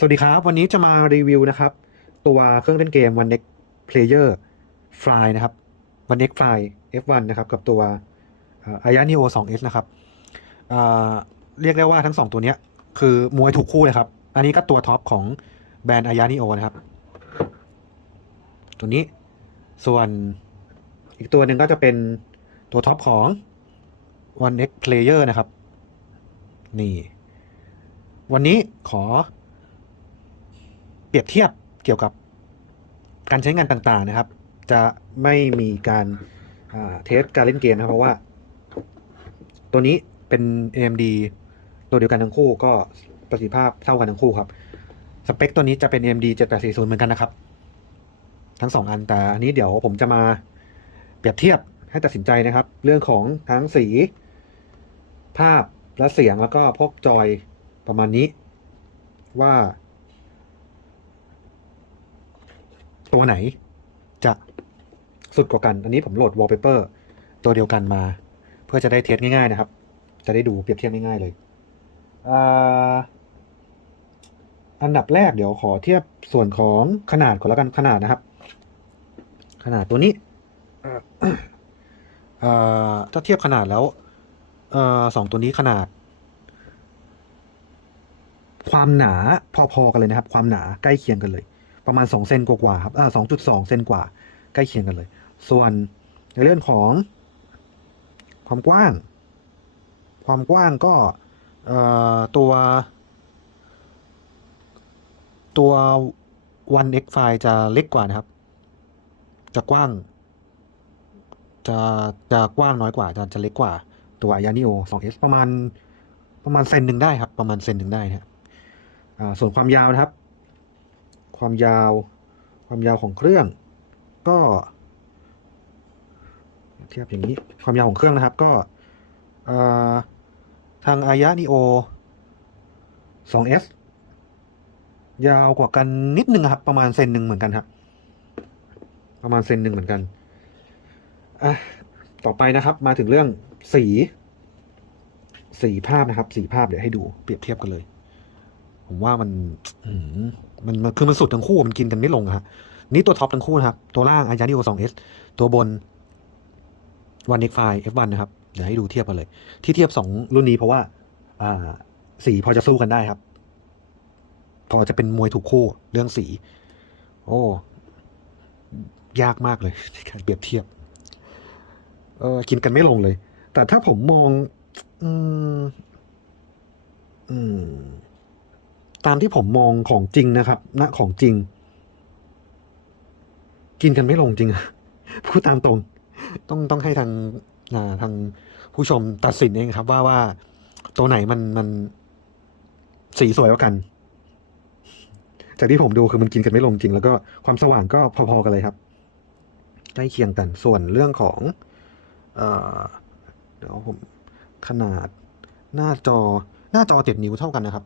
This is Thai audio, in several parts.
สวัสดีครับ วันนี้จะมารีวิวนะครับ ตัวเครื่องเล่นเกม One Next Player Fly นะครับ One Next Fly F1 นะครับ กับตัว Aya Neo 2S นะครับเรียกได้ว่าทั้งสองตัวนี้คือมวยถูกคู่เลยครับ อันนี้ก็ตัวท็อปของแบรนด์ Aya Neo นะครับ ตัวนี้ส่วนอีกตัวหนึ่งก็จะเป็นตัวท็อปของ One Next Player นะครับ นี่ วันนี้ขอ เปรียบเทียบเกี่ยวกับการใช้งานต่างๆนะครับ จะไม่มีการเทสการเล่นเกมนะครับ เพราะว่า ตัวนี้เป็น AMD ตัวเดียวกันทั้งคู่ก็ประสิทธิภาพเท่ากันทั้งคู่ครับสเปคตัวนี้จะเป็น AMD 7840 เหมือนกันนะครับ ทั้งสองอันแต่อันนี้เดี๋ยวผมจะมาเปรียบเทียบให้ตัดสินใจนะครับ เรื่องของทั้งสี ภาพและเสียงแล้วก็พวกจอยประมาณนี้ว่า ตัวไหนจะสุดกว่ากัน อันนี้ผมโหลด wallpaper ตัวเดียวกันมา เพื่อจะได้เทสง่ายๆนะครับ จะได้ดูเปรียบเทียบง่ายๆเลยอันดับแรกเดี๋ยวขอเทียบส่วนของขนาดก่อนแล้วกันขนาดนะครับ ขนาดตัวนี้ถ้าเทียบขนาดแล้วอสองตัวนี้ขนาด ความหนาพอๆกันเลยนะครับ ความหนาใกล้เคียงกันเลย ประมาณ 2 เซนกว่าๆครับอ่า2.2เซนกว่า ใกล้เคียงกันเลย ส่วนในเรื่องของความกว้าง ความกว้างก็ตัวตัว One X File จะเล็กกว่านะครับ จะกว้าง จะ จะกว้างน้อยกว่า จะจะเล็กกว่า ตัว Aya Neo 2S ประมาณ ประมาณเซนหนึ่งได้ครับ ประมาณเซนหนึ่งได้นะครับส่วนความยาวนะครับ ความยาว ความยาวของเครื่อง ก็เทียบอย่างนี้ความยาวของเครื่องนะครับ ก็เอ่อาง Aya Neo 2S ยาวกว่ากันนิดนึงครับ ประมาณเซนหนึ่งเหมือนกันครับ ประมาณเซนหนึ่งเหมือนกันอะต่อไปนะครับ มาถึงเรื่องสี สีภาพนะครับ สีภาพเดี๋ยวให้ดูเปรียบเทียบกันเลย ผมว่ามันอืมมันมันคือมันสุดทั้งคู่มันกินกันไม่ลงอะฮะนี่ตัวท็อปทั้งคู่นะครับ ตัวล่าง a y a n i o 2S ตัวบน One X File F1 นะครับ เดี๋ยวให้ดูเทียบกันเลย ที่เทียบสองรุ่นนี้เพราะว่า อ่า สีพอจะสู้กันได้ครับ พอจะเป็นมวยถูกคู่เรื่องสี โอ้ ยากมากเลยในการเปรียบเทียบ เออกินกันไม่ลงเลย แต่ถ้าผมมอง อืม อืม ตามที่ผมมองของจริงนะครับณของจริง กินกันไม่ลงจริงอะพูดตามตรง ต้องต้องให้ทางาทางผู้ชมตัดสินเองครับ ว่าว่าตัวไหนมันมันสีสวยกว่ากัน จากที่ผมดูคือมันกินกันไม่ลงจริง แล้วก็ความสว่างก็พอๆกันเลยครับใกล้เคียงกันส่วนเรื่องของเอเดี๋ยวผมขนาดหน้าจอหน้าจอเจ็ดนิ้วเท่ากันนะครับ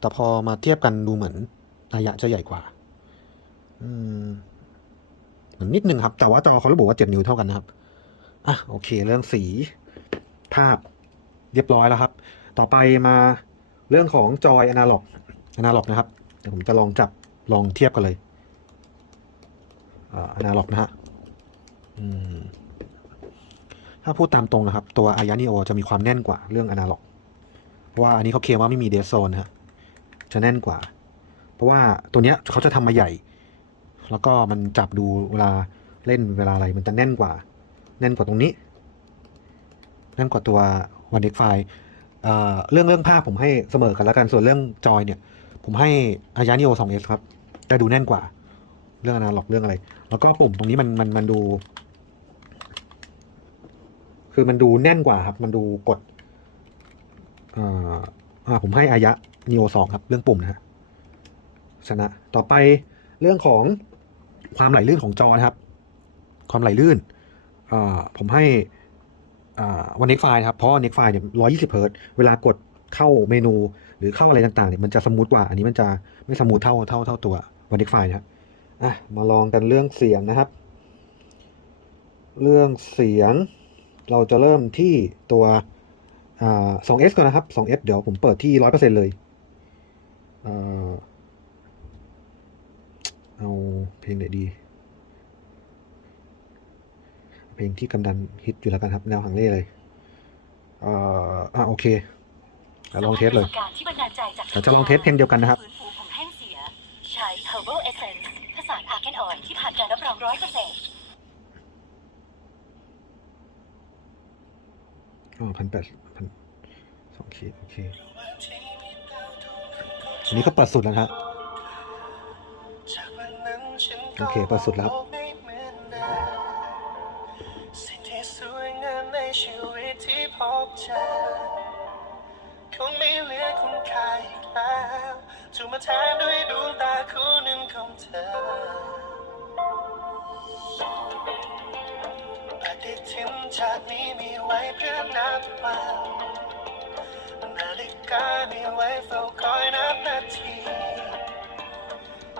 แต่พอมาเทียบกันดูเหมือนระยะจะใหญ่กว่า อืมนิดนึงครับ แต่ว่าจอเขาระบุว่าเจ็ดนิ้วเท่ากันนะครับ อะโอเค เรื่องสีภาพเรียบร้อยแล้วครับ ต่อไปมาเรื่องของจอยอนาล็อกอนาล็อกนะครับเดี๋ยวผมจะลองจับลองเทียบกันเลยอนาล็อกนะฮะอืมถ้าพูดตามตรงนะครับ ตัว Aya Neo จะมีความแน่นกว่าเรื่องอนาล็อกเพราะว่าอันนี้เขาเคลมว่าไม่มีเดซโซนนะฮะ จะแน่นกว่า เพราะว่าตัวเนี้ยเขาจะทำมาใหญ่ แล้วก็มันจับดูเวลาเล่นเวลาอะไรมันจะแน่นกว่า แน่นกว่าตรงนี้ แน่นกว่าตัว One X File เอ่อเรื่องเรื่องภาพผมให้เสมอกันแล้วกัน ส่วนเรื่องจอยเนี่ย ผมให้ Aya Neo 2S ครับจะดูแน่นกว่า เรื่องอนาล็อกเรื่องอะไร แล้วก็ปุ่มตรงนี้มันมันมันดู คือมันดูแน่นกว่าครับ มันดูกดอ่าผมให้อายะ Neo 2ครับ เรื่องปุ่มนะฮะชนะต่อไปเรื่องของความไหลลื่นของจอนะครับ ความไหลลื่นผมให้วันเน็กไฟล์ครับ เพราะเน็กไฟล์เนี่ยร้อยี่สิบเฮิร์ตเวลากดเข้าเมนู หรือเข้าอะไรต่างๆเนี่ยมันจะสมูทกว่า อันนี้มันจะไม่สมูทเท่าเท่าเท่าตัววันเน็กไฟล์นะครับอะมาลองกันเรื่องเสียงนะครับ เรื่องเสียงเราจะเริ่มที่ตัวอ่า 2S ก่อนนะครับ 2S เดี๋ยวผมเปิดที่ 100%เลย อ่าลงไหนดี เพลงที่กำลังฮิตอยู่แล้วกันครับ แนวหังเล่เลยเอ่ออะโอเคอะลองเทสเลยการที่บันดาลใจจากเดี๋ยวจะลองเทสเพลงเดียวกันนะครับฟื้นฟูผมแห้งเสียใช้ Herbal Essence ผสานอาร์แกนออยที่ผ่านการรับรองร้อยเปอร์เซ็นต์อ๋อพันแปดพันสองขีดโอเค อันนี้ก็เปิดสุดแล้วนะฮะโอเคเปิดสุดแล้วสิ่งที่สวยงามในชีวิตที่พบเจอคงไม่เหลือคุณค่าอีกแล้วถูกมาแทนด้วยดวงตาคู่หนึ่งของเธอปฏิทินชาตินี้มีไว้เพื่อนับวัน นาฬิกามีไว้เฝ้าคอยนับนาที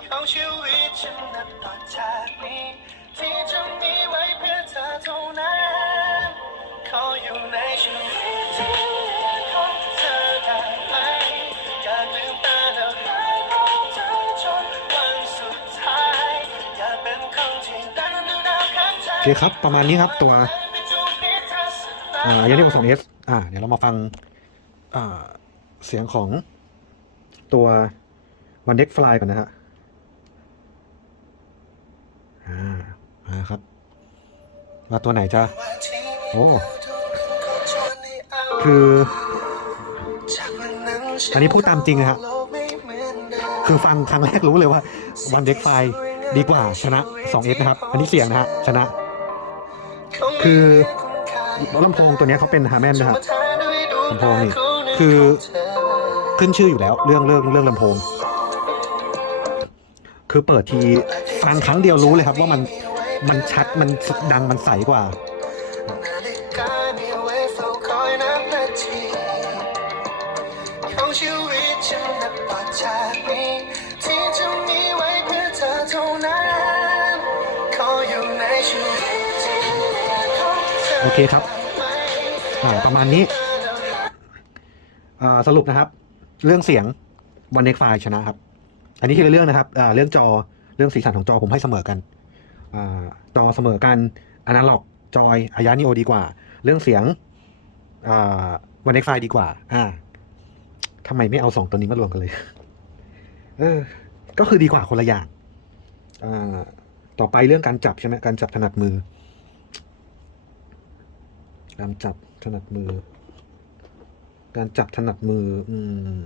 ของชีวิตฉันนับต่อจากนี้ ที่จะมีไว้เพื่อเธอเท่านั้นขออยู่ในชีวิตที่ของเธอได้ไหมอยากลืมตาแล้วรักของเธอจนวันสุดท้ายอยากเป็นคนที่ได้ดูดาวข้างเธอโอเคครับ ประมาณนี้ครับตัว อ่ายันที่สองเอสอ่า เดี๋ยวเรามาฟัง อ่า เสียงของตัววันเด็กฟลายก่อนนะฮะอ่ามาครับว่าตัวไหนจะโอ้คืออันนี้พูดตามจริงนะฮะคือฟังครั้งแรกรู้เลยว่าวันเด็กไฟดีกว่าชนะ 2S นะครับ อันนี้เสียงนะฮะชนะ คือลำโพงตัวนี้เขาเป็นฮาร์แมนนะฮะลำโพงนี่คือ ขึ้นชื่ออยู่แล้วเรื่องเรื่องเรื่องลำโพง คือเปิดทีฟังครั้งเดียวรู้เลยครับ ว่ามันมันชัดมันดังมันใสกว่าโอเคครับ ประมาณนี้สรุปนะครับ เรื่องเสียงวันเน็กไฟชนะครับ อันนี้ทีละเรื่องนะครับเรื่องจอเรื่องสีสันของจอผมให้เสมอกันอจอเสมอกันอนาล็อกจอยอายานิโอดีกว่า เรื่องเสียงวันเน็กไฟดีกว่า อ่าทำไมไม่เอาสองตัวนี้มารวมกันเลย เออ ก็คือดีกว่าคนละอย่างอต่อไปเรื่องการจับใช่ไหมการจับถนัดมือการจับถนัดมือ การจับถนัดมือ อืม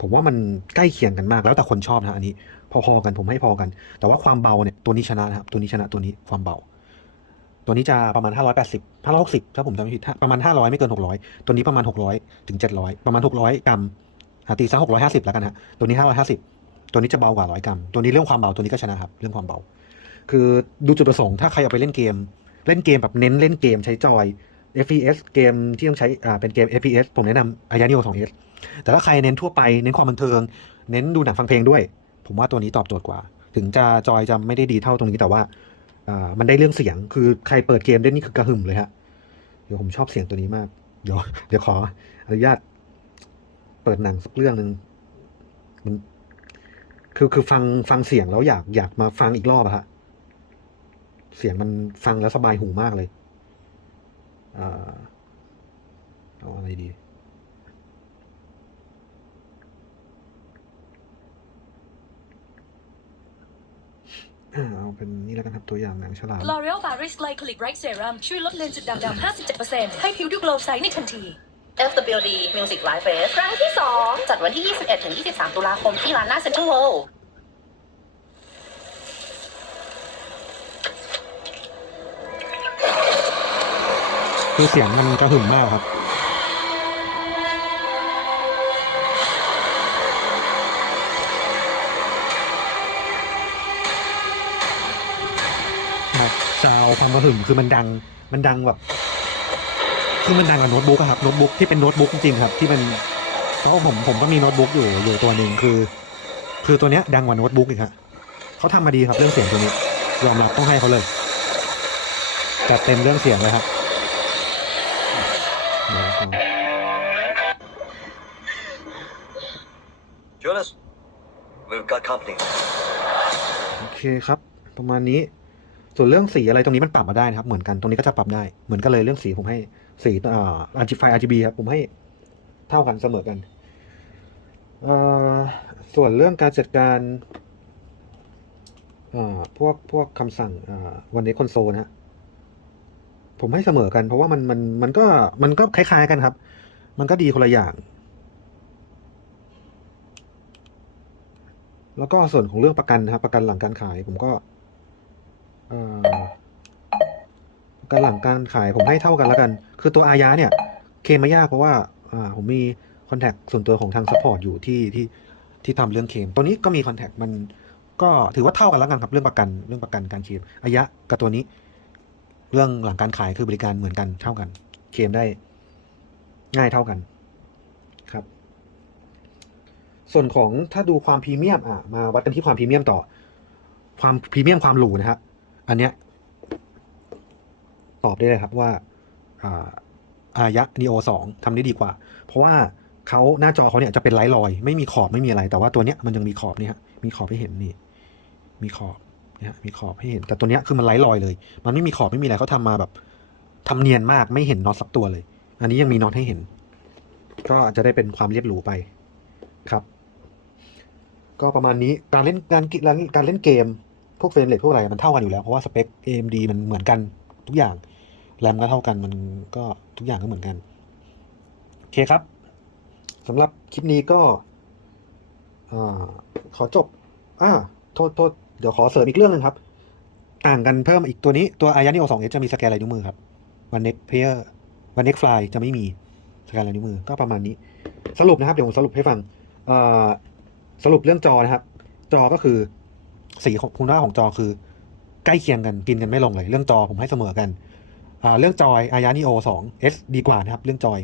ผมว่ามันใกล้เคียงกันมากแล้วแต่คนชอบนะอันนี้ พอๆกันผมให้พอกัน แต่ว่าความเบาเนี่ยตัวนี้ชนะนะครับ ตัวนี้ชนะตัวนี้ความเบา ตัวนี้จะประมาณ 580 560ถ้าผมจำไม่ผิดประมาณ 500 ไม่เกิน 600 ตัวนี้ประมาณ 600 ถึง 700 ประมาณ 600 กรัมหาตีซะ650 แล้วกันฮะตัวนี้ 550 ตัวนี้จะเบากว่า 100 กรัม ตัวนี้เรื่องความเบาตัวนี้ก็ชนะครับ เรื่องความเบา คือดูจุดประสงค์ถ้าใครเอาไปเล่นเกม เล่นเกมแบบเน้นเล่นเกมใช้จอย FPS เกมที่ต้องใช้อ่าเป็นเกม FPS ผมแนะนำอายานิโอ 2S แต่ถ้าใครเน้นทั่วไปเน้นความบันเทิง เน้นดูหนังฟังเพลงด้วย ผมว่าตัวนี้ตอบโจทย์กว่า ถึงจะจอยจะไม่ได้ดีเท่าตรงนี้แต่ว่าอ่ามันได้เรื่องเสียงคือใครเปิดเกมได้นี่คือกระหึ่มเลยฮะเดี๋ยวผมชอบเสียงตัวนี้มาก เดี๋ยวเดี๋ยวขออนุญาตเปิดหนังสักเรื่องหนึ่งมันคือคือฟังฟังเสียงแล้วอยากอยากมาฟังอีกรอบอะฮะเสียงมันฟังแล้วสบายหูมากเลย เอาอะไรดีอ่าเอาเป็นนี่แล้วกันครับตัวอย่างหนังฉลาม L'Oreal Paris Glycolic Bright Serum ช่วยลดเลือนจุดด่างดำ57%ให้ผิวดูโกลว์ใสในทันที FWD Music Live Fest ครั้งที่ 2 จัดวันที่ 21ถึง23 ตุลาคมที่ร้านหน้าเซ็นทรัลเวิลด์ คือเสียงมันกระหึ่มมากครับแบบซาวความกระหึ่มคือมันดังมันดังแบบคือมันดังกว่าโน้ตบุ๊กอะครับโน้ตบุ๊กที่เป็นโน้ตบุ๊กจริงๆครับ ที่มันเพราะผมผมก็มีโน้ตบุ๊กอยู่อยู่ตัวหนึ่งคือ คือตัวเนี้ยดังกว่าโน้ตบุ๊กอีกฮะเขาทำมาดีครับเรื่องเสียงตัวนี้ยอมรับต้องให้เขาเลยจัดเต็มเรื่องเสียงเลยครับ Jonas, we've got company. โอเคครับ ประมาณนี้ ส่วนเรื่องสีอะไรตรงนี้มันปรับมาได้นะครับ เหมือนกัน ตรงนี้ก็จะปรับได้ เหมือนกันเลยเรื่องสีผมให้สีเอ่อ RGB ไฟ RGB ครับ ผมให้เท่ากันเสมอกันเอ่อส่วนเรื่องการจัดการเอ่อพวกพวกคำสั่งเอ่อวันนี้คอนโซลนะฮะผมให้เสมอกัน เพราะว่ามันมันมันก็มันก็คล้ายๆกันครับ มันก็ดีคนละอย่าง แล้วก็ส่วนของเรื่องประกันนะครับประกันหลังการขายผมก็ประกันหลังการขายผมให้เท่ากันแล้วกัน คือตัวอายะเนี่ยเคมไม่ยากเพราะว่าผมมีคอนแทคส่วนตัวของทางซัพพอร์ตอยู่ที่ที่ที่ทำเรื่องเคมตัวนี้ก็มีคอนแทคมันก็ถือว่าเท่ากันแล้วกันครับเรื่องประกันเรื่องประกันการเคลมอายะกับตัวนี้ เรื่องหลังการขายคือบริการเหมือนกันเท่ากัน เคมได้ง่ายเท่ากันครับ ส่วนของถ้าดูความพรีเมียมอะมาวัดกันที่ความพรีเมียมต่อ ความพรีเมียมความหรูนะครับ อันเนี้ยตอบได้เลยครับว่าอ่าอายะ Neo 2ทำได้ดีกว่า เพราะว่าเขาหน้าจอเขาเนี่ยจะเป็นไร้รอย ไม่มีขอบไม่มีอะไร แต่ว่าตัวเนี้ยมันยังมีขอบนี่ฮะมีขอบให้เห็นนี่ มีขอบนี่ฮะมีขอบให้เห็น แต่ตัวเนี้ยคือมันไร้รอยเลย มันไม่มีขอบไม่มีอะไรเขาทำมาแบบทำเนียนมากไม่เห็นน็อตสักตัวเลย อันนี้ยังมีน็อตให้เห็น ก็จะได้เป็นความเรียบหรูไปครับ ก็ประมาณนี้การเล่นการการการเล่นเกม พวกเฟรมเรทพวกอะไรมันเท่ากันอยู่แล้ว เพราะว่าสเปค AMD มันเหมือนกันทุกอย่างแรมก็เท่ากันมันก็ทุกอย่างก็เหมือนกัน โอเคครับสำหรับคลิปนี้ก็อขอจบอ่าโทษโทษเดี๋ยวขอเสริมอีกเรื่องหนึงครับ ต่างกันเพิ่มอีกตัวนี้ตัว a y a n i o 2 s จะมีสแกนลายนิ้วมือครับวันเน็กเพย์วันเน็กฟลายจะไม่มีสแกนลายนิ้วมือก็ประมาณนี้ สรุปนะครับ เดี๋ยวผมสรุปให้ฟังอ่า สรุปเรื่องจอนะครับ จอก็คือสีของคุณภาพของจอคือ ใกล้เคียงกันกินกันไม่ลงเลย เรื่องจอผมให้เสมอกันเรื่องจอย a y a n i o 2 S ดีกว่านะครับ เรื่องจอย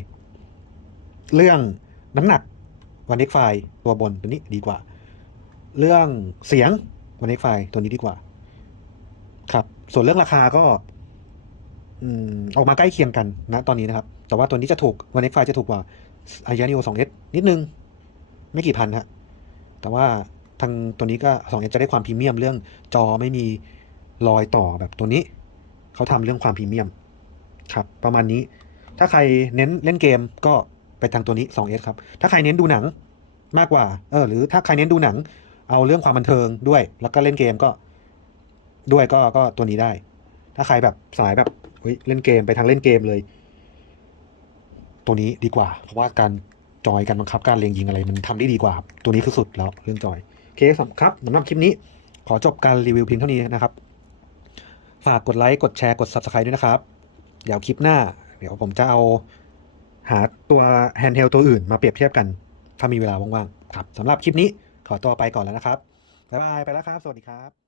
เรื่องน้ำหนักวันเน็กไฟตัวบนตัวนี้ดีกว่า เรื่องเสียงวันเน็กไฟตัวนี้ดีกว่า ครับ ส่วนเรื่องราคาก็ออกมาใกล้เคียงกันนะตอนนี้นะครับ แต่ว่าตัวนี้จะถูกวันเน็กไฟจะถูกกว่า a y a n i o 2 S นิดนึง ไม่กี่พันฮะ แต่ว่าทางตัวนี้ก็ 2S จะได้ความพรีเมียมเรื่องจอไม่มีรอยต่อแบบตัวนี้ เขาทำเรื่องความพรีเมียมครับประมาณนี้ ถ้าใครเน้นเล่นเกมก็ไปทางตัวนี้ 2S ครับ ถ้าใครเน้นดูหนังมากกว่าเออหรือถ้าใครเน้นดูหนัง เอาเรื่องความบันเทิงด้วย แล้วก็เล่นเกมก็ด้วยก็ก็ตัวนี้ได้ ถ้าใครแบบสายแบบเฮ้ยเล่นเกมไปทางเล่นเกมเลย ตัวนี้ดีกว่า เพราะว่าการ จอยการบังคับการเรียงยิงอะไรมันทำได้ดีกว่า ตัวนี้คือสุดแล้วเรื่องจอยโอเคสครับสำหรับคลิปนี้ ขอจบการรีวิวเพียงเท่านี้นะครับ ฝากกดไลค์กดแชร์กด Subscribe ด้วยนะครับ เดี๋ยวคลิปหน้า เดี๋ยวผมจะเอาหาตัวแฮนด์เฮลตัวอื่นมาเปรียบเทียบกันถ้ามีเวลาว่างๆครับสำหรับคลิปนี้ขอตัวไปก่อนแล้วนะครับบ๊ายบายไปแล้วครับ สวัสดีครับ